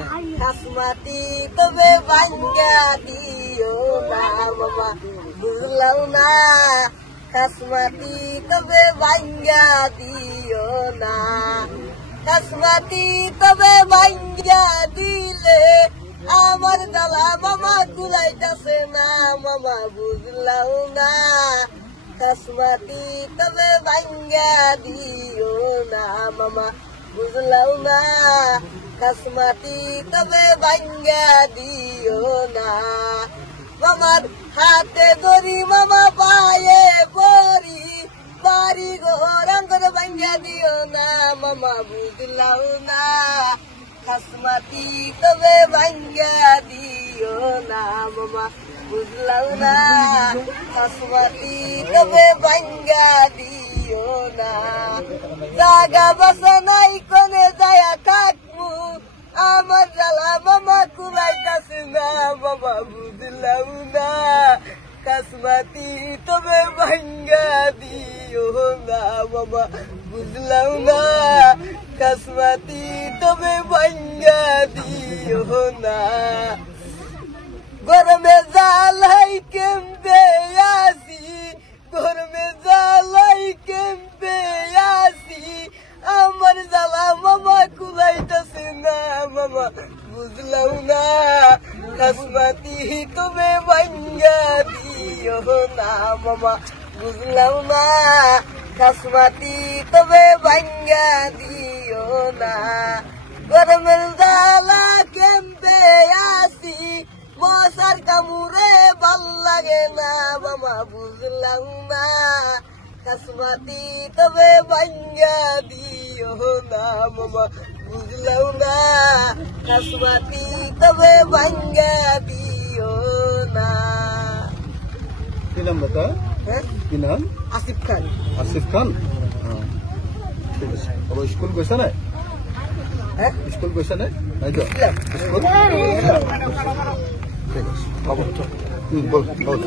খাসমাতি তবে ভাঙ্গা দিও না মামা বুঝলাম না খাসমাতি তবে ভাঙ্গা দিও না খাসমাতি তবে ভাঙ্গা দিলে আমার জ্বালা মামা কুলাইতাছে না মামা বুঝলাম না খাসমাতি তবে ভাঙ্গা দিও না মামা বুঝলাম না খাসমাতি তবে ভাঙ্গা দিও না মামার হাতে ধরি মামা পায়ে পরি বাড়ি ঘর আঙ্গর ভাঙ্গা দিও না মামা বুঝলাম না খাসমাতি তবে ভাঙ্গা দিও না মামা বুঝলাম না খাসমাতি তবে ভাঙ্গা দিও না জাগা বাসা নাই কোনে যায়া থাকবো আমার জ্বালা মামা কুলাইতাছে না মামা বুঝলাম না খাসমাতি তবে ভাঙ্গা দিও না মামা বুঝলাম না খাসমাতি তবে ভাঙ্গা দিও না গরমে জ্বালাই কেমবে আসি গরমে জ্বালাই কেমবে আসি আমার জ্বালা মামা কুলাইতাছে না মামা বুঝলাম না খাসমাতি তবে ভাঙ্গা দিও না মামা বুঝলাম না খাসমাতি তবে ভাঙ্গা দিও না গরমের জ্বালা কেমবে আসি মশার কামড়ে ভাল লাগে না মামা বুঝলাম না খাসমাতি তবে ভাঙ্গা দিও না মামা বুঝলাম না খাসমাতি তবে ভাঙ্গা দিও না কি নাম বাতা হ্যাঁ কি নাম আসিফ খান আসিফ খান ঠিক আছে আবার স্কুল গৈছা নাই হ্যাঁ স্কুল গৈছা নাই নাই তো স্কুল ঠিক আছে বল বল